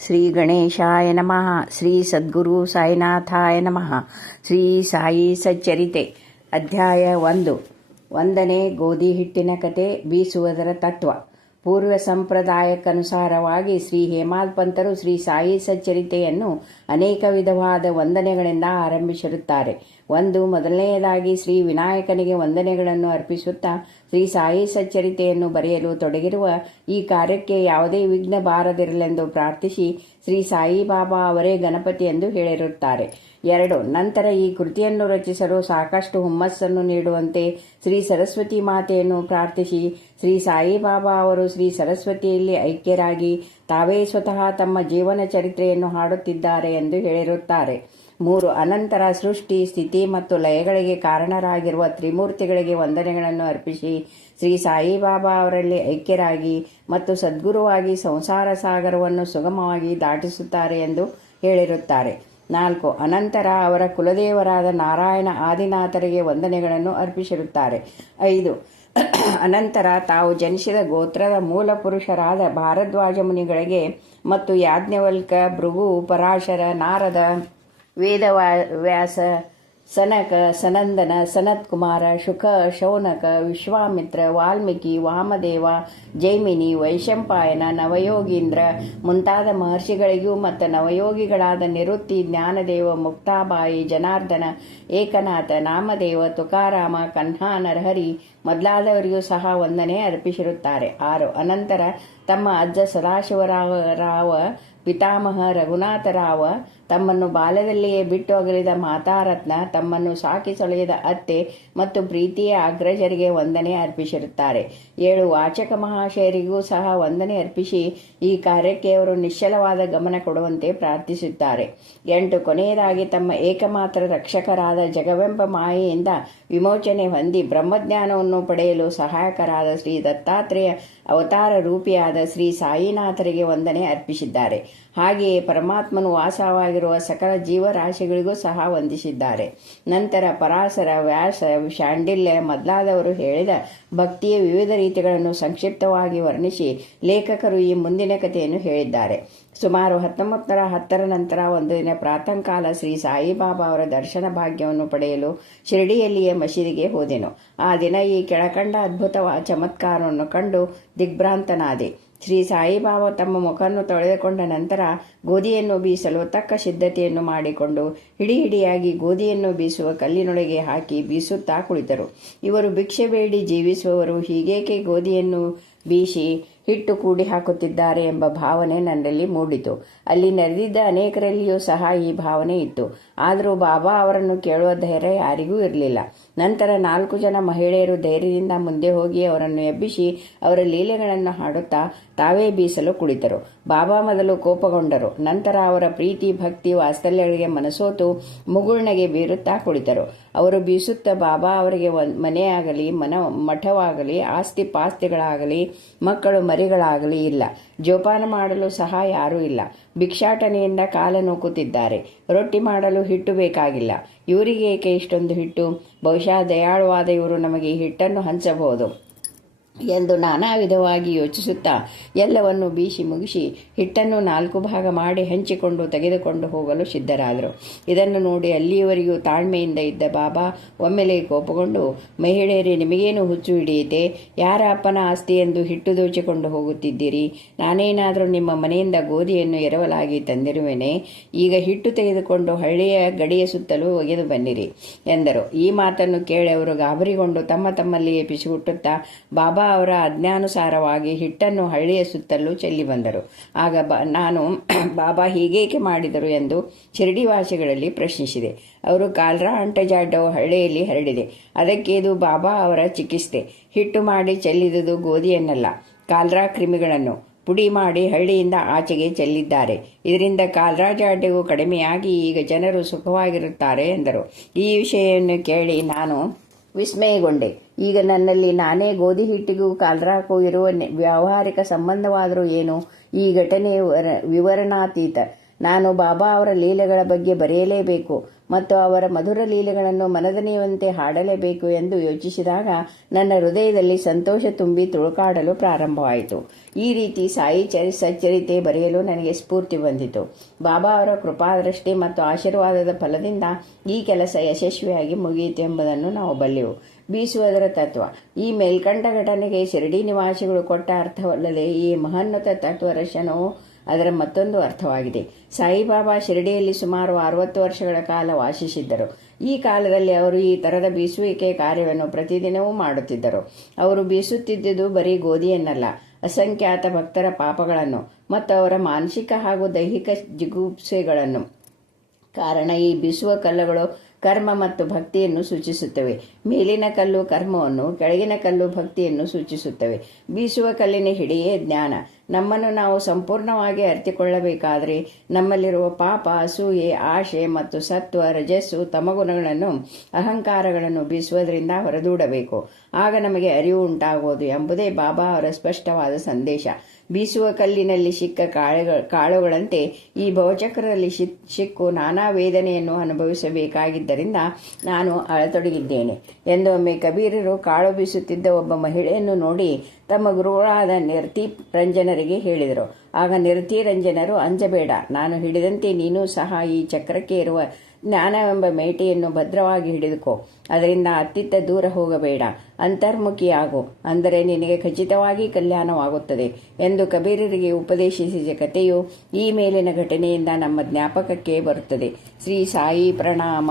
ಶ್ರೀ ಗಣೇಶಾಯ ನಮಃ. ಶ್ರೀ ಸದ್ಗುರು ಸಾಯಿನಾಥಾಯ ನಮಃ. ಶ್ರೀ ಸಾಯಿ ಸಚ್ಚರಿತೆ ಅಧ್ಯಾಯ 1. ವಂದನೆ. ಗೋಧಿ ಹಿಟ್ಟಿನ ಕತೆ, ಬೀಸುವುದರ ತತ್ವ. ಪೂರ್ವ ಸಂಪ್ರದಾಯಕ್ಕನುಸಾರವಾಗಿ ಶ್ರೀ ಹೇಮಾದ್ ಪಂತರು ಶ್ರೀ ಸಾಯಿ ಸಚ್ಚರಿತೆಯನ್ನು ಅನೇಕ ವಿಧವಾದ ವಂದನೆಗಳಿಂದ ಆರಂಭಿಸಿರುತ್ತಾರೆ. ಮೊದಲನೆಯದಾಗಿ ಶ್ರೀ ವಿನಾಯಕನಿಗೆ ವಂದನೆಗಳನ್ನು ಅರ್ಪಿಸುತ್ತಾ ಶ್ರೀ ಸಾಯಿ ಸಚ್ಚರಿತೆಯನ್ನು ಬರೆಯಲು ತೊಡಗಿರುವ ಈ ಕಾರ್ಯಕ್ಕೆ ಯಾವುದೇ ವಿಘ್ನ ಬಾರದಿರಲೆಂದು ಪ್ರಾರ್ಥಿಸಿ ಶ್ರೀ ಸಾಯಿಬಾಬಾ ಅವರೇ ಗಣಪತಿ ಎಂದು ಹೇಳಿರುತ್ತಾರೆ. 2. ನಂತರ ಈ ಕೃತಿಯನ್ನು ರಚಿಸಲು ಸಾಕಷ್ಟು ಹುಮ್ಮಸ್ಸನ್ನು ನೀಡುವಂತೆ ಶ್ರೀ ಸರಸ್ವತಿ ಮಾತೆಯನ್ನು ಪ್ರಾರ್ಥಿಸಿ ಶ್ರೀ ಸಾಯಿಬಾಬಾ ಅವರು ಶ್ರೀ ಸರಸ್ವತಿಯಲ್ಲಿ ಐಕ್ಯರಾಗಿ ತಾವೇ ಸ್ವತಃ ತಮ್ಮ ಜೀವನ ಚರಿತ್ರೆಯನ್ನು ಹಾಡುತ್ತಿದ್ದಾರೆ ಎಂದು ಹೇಳಿರುತ್ತಾರೆ. 3. ಅನಂತರ ಸೃಷ್ಟಿ, ಸ್ಥಿತಿ ಮತ್ತು ಲಯಗಳಿಗೆ ಕಾರಣರಾಗಿರುವ ತ್ರಿಮೂರ್ತಿಗಳಿಗೆ ವಂದನೆಗಳನ್ನು ಅರ್ಪಿಸಿ ಶ್ರೀ ಸಾಯಿಬಾಬಾ ಅವರಲ್ಲಿ ಐಕ್ಯರಾಗಿ ಮತ್ತು ಸದ್ಗುರುವಾಗಿ ಸಂಸಾರ ಸಾಗರವನ್ನು ಸುಗಮವಾಗಿ ದಾಟಿಸುತ್ತಾರೆ ಎಂದು ಹೇಳಿರುತ್ತಾರೆ. 4. ಅನಂತರ ಅವರ ಕುಲದೇವರಾದ ನಾರಾಯಣ ಆದಿನಾಥರಿಗೆ ವಂದನೆಗಳನ್ನು ಅರ್ಪಿಸಿರುತ್ತಾರೆ. 5. ಅನಂತರ ತಾವು ಜನಿಸಿದ ಗೋತ್ರದ ಮೂಲ ಪುರುಷರಾದ ಭಾರದ್ವಾಜ ಮುನಿಗಳಿಗೆ ಮತ್ತು ಯಾಜ್ಞವಲ್ಕ, ಭೃಗು, ಪರಾಶರ, ನಾರದ, ವೇದವ್ಯಾಸ, ಸನಕ, ಸನಂದನ, ಸನತ್ಕುಮಾರ, ಶುಕ, ಶೌನಕ, ವಿಶ್ವಾಮಿತ್ರ, ವಾಲ್ಮೀಕಿ, ವಾಮದೇವ, ಜೈಮಿನಿ, ವೈಶಂಪಾಯನ, ನವಯೋಗೀಂದ್ರ ಮುಂತಾದ ಮಹರ್ಷಿಗಳಿಗೂ ಮತ್ತು ನವಯೋಗಿಗಳಾದ ನಿವೃತ್ತಿ, ಜ್ಞಾನದೇವ, ಮುಕ್ತಾಬಾಯಿ, ಜನಾರ್ದನ, ಏಕನಾಥ, ನಾಮದೇವ, ತುಕಾರಾಮ, ಕನ್ಹಾ, ನರಹರಿ ಮೊದಲಾದವರಿಗೂ ಸಹ ವಂದನೆ ಅರ್ಪಿಸಿರುತ್ತಾರೆ. 6. ಅನಂತರ ತಮ್ಮ ಅಜ್ಜ ಸದಾಶಿವರಾವ, ಪಿತಾಮಹ ರಘುನಾಥರಾವ, ತಮ್ಮನ್ನು ಬಾಲ್ಯದಲ್ಲಿಯೇ ಬಿಟ್ಟು ಅಗಲಿದ ಮಾತಾರತ್ನ, ತಮ್ಮನ್ನು ಸಾಕಿ ಸೊಳೆಯದ ಅತ್ತೆ ಮತ್ತು ಪ್ರೀತಿಯ ಅಗ್ರಜರಿಗೆ ವಂದನೆ ಅರ್ಪಿಸಿರುತ್ತಾರೆ. 7. ವಾಚಕ ಮಹಾಶಯರಿಗೂ ಸಹ ವಂದನೆ ಅರ್ಪಿಸಿ ಈ ಕಾರ್ಯಕ್ಕೆ ಅವರು ನಿಶ್ಚಲವಾದ ಗಮನ ಕೊಡುವಂತೆ ಪ್ರಾರ್ಥಿಸುತ್ತಾರೆ. 8. ಕೊನೆಯದಾಗಿ ತಮ್ಮ ಏಕಮಾತ್ರ ರಕ್ಷಕರಾದ ಜಗವೆಂಬ ಮಾಯೆಯಿಂದ ವಿಮೋಚನೆ ಹೊಂದಿ ಬ್ರಹ್ಮಜ್ಞಾನವನ್ನು ಪಡೆಯಲು ಸಹಾಯಕರಾದ ಶ್ರೀ ದತ್ತಾತ್ರೇಯ ಅವತಾರ ರೂಪಿಯಾದ ಶ್ರೀ ಸಾಯಿನಾಥರಿಗೆ ವಂದನೆ ಅರ್ಪಿಸಿದ್ದಾರೆ. ಹಾಗೆಯೇ ಪರಮಾತ್ಮನು ವಾಸವಾಗಿರುವ ಸಕಲ ಜೀವರಾಶಿಗಳಿಗೂ ಸಹ ವಂದಿಸಿದ್ದಾರೆ. ನಂತರ ಪರಾಶರ, ವ್ಯಾಸ, ಶಾಂಡಿಲ್ಯ ಮೊದಲಾದವರು ಹೇಳಿದ ಭಕ್ತಿಯ ವಿವಿಧ ರೀತಿಗಳನ್ನು ಸಂಕ್ಷಿಪ್ತವಾಗಿ ವರ್ಣಿಸಿ ಲೇಖಕರು ಈ ಮುಂದಿನ ಕಥೆಯನ್ನು ಹೇಳಿದ್ದಾರೆ. ಸುಮಾರು 1910 ನಂತರ ಒಂದು ದಿನ ಪ್ರಾತಃ ಕಾಲ ಶ್ರೀ ಸಾಯಿಬಾಬಾ ಅವರ ದರ್ಶನ ಭಾಗ್ಯವನ್ನು ಪಡೆಯಲು ಶಿರಡಿಯಲ್ಲಿಯೇ ಮಸೀದಿಗೆ ಹೋದೆನು. ಆ ದಿನ ಈ ಕೆಳಕಂಡ ಅದ್ಭುತವಾದ ಚಮತ್ಕಾರವನ್ನು ಕಂಡು ದಿಗ್ಭ್ರಾಂತನಾದೆ. ಶ್ರೀ ಸಾಯಿಬಾಬಾ ತಮ್ಮ ಮುಖವನ್ನು ತೊಳೆದುಕೊಂಡ ನಂತರ ಗೋಧಿಯನ್ನು ಬೀಸಲು ತಕ್ಕ ಸಿದ್ಧತೆಯನ್ನು ಮಾಡಿಕೊಂಡು ಹಿಡಿಯಾಗಿ ಗೋಧಿಯನ್ನು ಬೀಸುವ ಕಲ್ಲಿನೊಳಗೆ ಹಾಕಿ ಬೀಸುತ್ತಾ ಕುಳಿತರು. ಇವರು ಭಿಕ್ಷೆ ಬೇಡಿ ಜೀವಿಸುವವರು, ಹೀಗೇಕೆ ಗೋಧಿಯನ್ನು ಬೀಸಿ ಹಿಟ್ಟು ಕೂಡಿ ಹಾಕುತ್ತಿದ್ದಾರೆ ಎಂಬ ಭಾವನೆ ನನ್ನಲ್ಲಿ ಮೂಡಿತು. ಅಲ್ಲಿ ನೆರೆದಿದ್ದ ಅನೇಕರಲ್ಲಿಯೂ ಸಹ ಈ ಭಾವನೆ ಇತ್ತು. ಆದರೂ ಬಾಬಾ ಅವರನ್ನು ಕೇಳುವ ಧೈರ್ಯ ಯಾರಿಗೂ ಇರಲಿಲ್ಲ. ನಂತರ 4 ಜನ ಮಹಿಳೆಯರು ಧೈರ್ಯದಿಂದ ಮುಂದೆ ಹೋಗಿ ಅವರನ್ನು ಎಬ್ಬಿಸಿ ಅವರ ಲೀಲೆಗಳನ್ನು ಹಾಡುತ್ತಾ ತಾವೇ ಬೀಸಲು ಕುಳಿತರು. ಬಾಬಾ ಮೊದಲು ಕೋಪಗೊಂಡರು. ನಂತರ ಅವರ ಪ್ರೀತಿ, ಭಕ್ತಿ, ವಾತ್ಸಲ್ಯಗಳಿಗೆ ಮನಸೋತು ಮುಗುಳ್ನಗೆ ಬೀರುತ್ತಾ ಕುಳಿತರು. ಅವರು ಬೀಸುತ್ತಾ ಬಾಬಾ ಅವರಿಗೆ ಮನೆಯಾಗಲಿ, ಮಠವಾಗಲಿ, ಆಸ್ತಿ ಪಾಸ್ತಿಗಳಾಗಲಿ, ಮಕ್ಕಳು ಮರಿಗಳಾಗಲಿ ಇಲ್ಲ, ಜೋಪಾನ ಮಾಡಲು ಸಹ ಯಾರೂ ಇಲ್ಲ, ಭಿಕ್ಷಾಟನೆಯಿಂದ ಕಾಲ ನೂಕುತ್ತಿದ್ದಾರೆ, ರೊಟ್ಟಿ ಮಾಡಲು ಹಿಟ್ಟು ಬೇಕಾಗಿಲ್ಲ, ಇವರಿಗೆ ಏಕೆ ಇಷ್ಟೊಂದು ಹಿಟ್ಟು, ಬಹುಶಃ ದಯಾಳುವಾದ ಇವರು ನಮಗೆ ಈ ಹಿಟ್ಟನ್ನು ಹಂಚಬಹುದು ಎಂದು ನಾನಾ ವಿಧವಾಗಿ ಯೋಚಿಸುತ್ತಾ ಎಲ್ಲವನ್ನು ಬೀಸಿ ಮುಗಿಸಿ ಹಿಟ್ಟನ್ನು 4 ಭಾಗ ಮಾಡಿ ಹಂಚಿಕೊಂಡು ತೆಗೆದುಕೊಂಡು ಹೋಗಲು ಸಿದ್ಧರಾದರು. ಇದನ್ನು ನೋಡಿ ಅಲ್ಲಿಯವರೆಗೂ ತಾಳ್ಮೆಯಿಂದ ಇದ್ದ ಬಾಬಾ ಒಮ್ಮೆಲೆ ಕೋಪಗೊಂಡು, ಮಹಿಳೆಯರೇ, ನಿಮಗೇನು ಹುಚ್ಚು ಹಿಡಿಯಿತೆ? ಯಾರ ಅಪ್ಪನ ಆಸ್ತಿ ಎಂದು ಹಿಟ್ಟು ದೋಚಿಕೊಂಡು ಹೋಗುತ್ತಿದ್ದೀರಿ? ನಾನೇನಾದರೂ ನಿಮ್ಮ ಮನೆಯಿಂದ ಗೋಧಿಯನ್ನು ಎರವಲಾಗಿ ತಂದಿರುವೆನೆ? ಈಗ ಹಿಟ್ಟು ತೆಗೆದುಕೊಂಡು ಹಳ್ಳಿಯ ಗಡಿಯ ಸುತ್ತಲೂ ಒಗೆದು ಬನ್ನಿರಿ ಎಂದರು. ಈ ಮಾತನ್ನು ಕೇಳಿ ಅವರು ಗಾಬರಿಗೊಂಡು ತಮ್ಮಲ್ಲಿಯೇ ಪಿಸುಗುಟ್ಟುತ್ತಾ ಬಾಬಾ ಅವರ ಆಜ್ಞಾನುಸಾರವಾಗಿ ಹಿಟ್ಟನ್ನು ಹಳ್ಳಿಯ ಸುತ್ತಲೂ ಚೆಲ್ಲಿ ಬಂದರು. ಆಗ ನಾನು ಬಾಬಾ ಹೀಗೇಕೆ ಮಾಡಿದರು ಎಂದು ಶಿರಡಿವಾಸಿಗಳಲ್ಲಿ ಪ್ರಶ್ನಿಸಿದೆ. ಅವರು ಕಾಲ್ರಾ ಅಂಟಜಾಡ್ಯವು ಹಳ್ಳಿಯಲ್ಲಿ ಹರಡಿದೆ, ಅದಕ್ಕೆ ಇದು ಬಾಬಾ ಅವರ ಚಿಕಿತ್ಸೆ. ಹಿಟ್ಟು ಮಾಡಿ ಚೆಲ್ಲಿದುದು ಗೋಧಿಯನ್ನಲ್ಲ, ಕಾಲ್ರಾ ಕ್ರಿಮಿಗಳನ್ನು ಪುಡಿ ಮಾಡಿ ಹಳ್ಳಿಯಿಂದ ಆಚೆಗೆ ಚೆಲ್ಲಿದ್ದಾರೆ. ಇದರಿಂದ ಕಾಲ್ರಾ ಜಾಡ್ಯವು ಕಡಿಮೆಯಾಗಿ ಈಗ ಜನರು ಸುಖವಾಗಿರುತ್ತಾರೆ ಎಂದರು. ಈ ವಿಷಯವನ್ನು ಕೇಳಿ ನಾನು ವಿಸ್ಮಯಗೊಂಡೆ. ಈಗ ನನ್ನಲ್ಲಿ ನಾನೇ ಗೋಧಿ ಹಿಟ್ಟಿಗೂ ಕಾಲ್ರಾಕ್ಕೂ ಇರುವ ವ್ಯಾವಹಾರಿಕ ಸಂಬಂಧವಾದರೂ ಏನು? ಈ ಘಟನೆ ವಿವರಣಾತೀತ. ನಾನು ಬಾಬಾ ಅವರ ಲೀಲೆಗಳ ಬಗ್ಗೆ ಬರೆಯಲೇಬೇಕು. ಮತ್ತು ಅವರ ಮಧುರ ಲೀಲೆಗಳನ್ನು ಮನದನಿಯುವಂತೆ ಹಾಡಲೇಬೇಕು ಎಂದು ಯೋಚಿಸಿದಾಗ ನನ್ನ ಹೃದಯದಲ್ಲಿ ಸಂತೋಷ ತುಂಬಿ ತುಳುಕಾಡಲು ಪ್ರಾರಂಭವಾಯಿತು. ಈ ರೀತಿ ಸಾಯಿ ಸಚ್ಚರಿತೆ ಬರೆಯಲು ನನಗೆ ಸ್ಫೂರ್ತಿ ಬಂದಿತು. ಬಾಬಾ ಅವರ ಕೃಪಾದೃಷ್ಟಿ ಮತ್ತು ಆಶೀರ್ವಾದದ ಫಲದಿಂದ ಈ ಕೆಲಸ ಯಶಸ್ವಿಯಾಗಿ ಮುಗಿಯಿತು ಎಂಬುದನ್ನು ನಾವು ಬಲ್ಲೆವು. ಬೀಸುವುದರ ತತ್ವ. ಈ ಮೇಲ್ಕಂಡ ಘಟನೆಗೆ ಶಿರಡಿ ನಿವಾಸಿಗಳು ಕೊಟ್ಟ ಅರ್ಥವಲ್ಲದೆ ಈ ಮಹೋನ್ನತ ತತ್ವದರ್ಶನವು ಅದರ ಮತ್ತೊಂದು ಅರ್ಥವಾಗಿದೆ. ಸಾಯಿಬಾಬಾ ಶಿರಡಿಯಲ್ಲಿ ಸುಮಾರು 60 ವರ್ಷಗಳ ಕಾಲ ವಾಸಿಸಿದ್ದರು. ಈ ಕಾಲದಲ್ಲಿ ಅವರು ಈ ತರದ ಬೀಸುವಿಕೆ ಕಾರ್ಯವನ್ನು ಪ್ರತಿದಿನವೂ ಮಾಡುತ್ತಿದ್ದರು. ಅವರು ಬೀಸುತ್ತಿದ್ದುದು ಬರೀ ಗೋಧಿಯನ್ನಲ್ಲ, ಅಸಂಖ್ಯಾತ ಭಕ್ತರ ಪಾಪಗಳನ್ನು ಮತ್ತು ಅವರ ಮಾನಸಿಕ ಹಾಗೂ ದೈಹಿಕ ಜಿಗುಪ್ಸೆಗಳನ್ನು. ಕಾರಣ, ಈ ಬೀಸುವ ಕಲ್ಲುಗಳು ಕರ್ಮ ಮತ್ತು ಭಕ್ತಿಯನ್ನು ಸೂಚಿಸುತ್ತವೆ. ಮೇಲಿನ ಕಲ್ಲು ಕರ್ಮವನ್ನು, ಕೆಳಗಿನ ಕಲ್ಲು ಭಕ್ತಿಯನ್ನು ಸೂಚಿಸುತ್ತವೆ. ಬೀಸುವ ಕಲ್ಲಿನ ಹಿಡಿಯೇ ಜ್ಞಾನ. ನಮ್ಮನ್ನು ನಾವು ಸಂಪೂರ್ಣವಾಗಿ ಅರಿತುಕೊಳ್ಳಬೇಕಾದರೆ ನಮ್ಮಲ್ಲಿರುವ ಪಾಪ, ಅಸೂಯೆ, ಆಶೆ ಮತ್ತು ಸತ್ವ, ರಜಸ್ಸು, ತಮಗುಣಗಳನ್ನು, ಅಹಂಕಾರಗಳನ್ನು ಬೀಸುವುದರಿಂದ ಹೊರದೂಡಬೇಕು. ಆಗ ನಮಗೆ ಅರಿವು ಉಂಟಾಗುವುದು ಎಂಬುದೇ ಬಾಬಾ ಅವರ ಸ್ಪಷ್ಟವಾದ ಸಂದೇಶ. ಬೀಸುವ ಕಲ್ಲಿನಲ್ಲಿ ಸಿಕ್ಕ ಕಾಳುಗಳಂತೆ ಈ ಭವಚಕ್ರದಲ್ಲಿ ಸಿಕ್ಕು ನಾನಾ ವೇದನೆಯನ್ನು ಅನುಭವಿಸಬೇಕಾಗಿದ್ದರಿಂದ ನಾನು ಅಳತೊಡಗಿದ್ದೇನೆ ಎಂದು ಒಮ್ಮೆ ಕಬೀರರು ಕಾಳು ಬೀಸುತ್ತಿದ್ದ ಒಬ್ಬ ಮಹಿಳೆಯನ್ನು ನೋಡಿ ತಮ್ಮ ಗುರುಗಳಾದ ನಿರ್ತಿ ರಂಜನರಿಗೆ ಹೇಳಿದರು. ಆಗ ನಿರ್ತಿ ರಂಜನರು, ಅಂಜಬೇಡ, ನಾನು ಹಿಡಿದಂತೆ ನೀನು ಸಹ ಈ ಚಕ್ರಕ್ಕೆ ಇರುವ ಜ್ಞಾನವೆಂಬ ಮೇಟೆಯನ್ನು ಭದ್ರವಾಗಿ ಹಿಡಿದುಕೋ. ಅದರಿಂದ ಅತ್ತಿತ್ತ ದೂರ ಹೋಗಬೇಡ, ಅಂತರ್ಮುಖಿಯಾಗು, ಅಂದರೆ ನಿನಗೆ ಖಚಿತವಾಗಿ ಕಲ್ಯಾಣವಾಗುತ್ತದೆ ಎಂದು ಕಬೀರರಿಗೆ ಉಪದೇಶಿಸಿದ ಕಥೆಯು ಈ ಮೇಲಿನ ಘಟನೆಯಿಂದ ನಮ್ಮ ಜ್ಞಾಪಕಕ್ಕೆ ಬರುತ್ತದೆ. ಶ್ರೀ ಸಾಯಿ ಪ್ರಣಾಮ.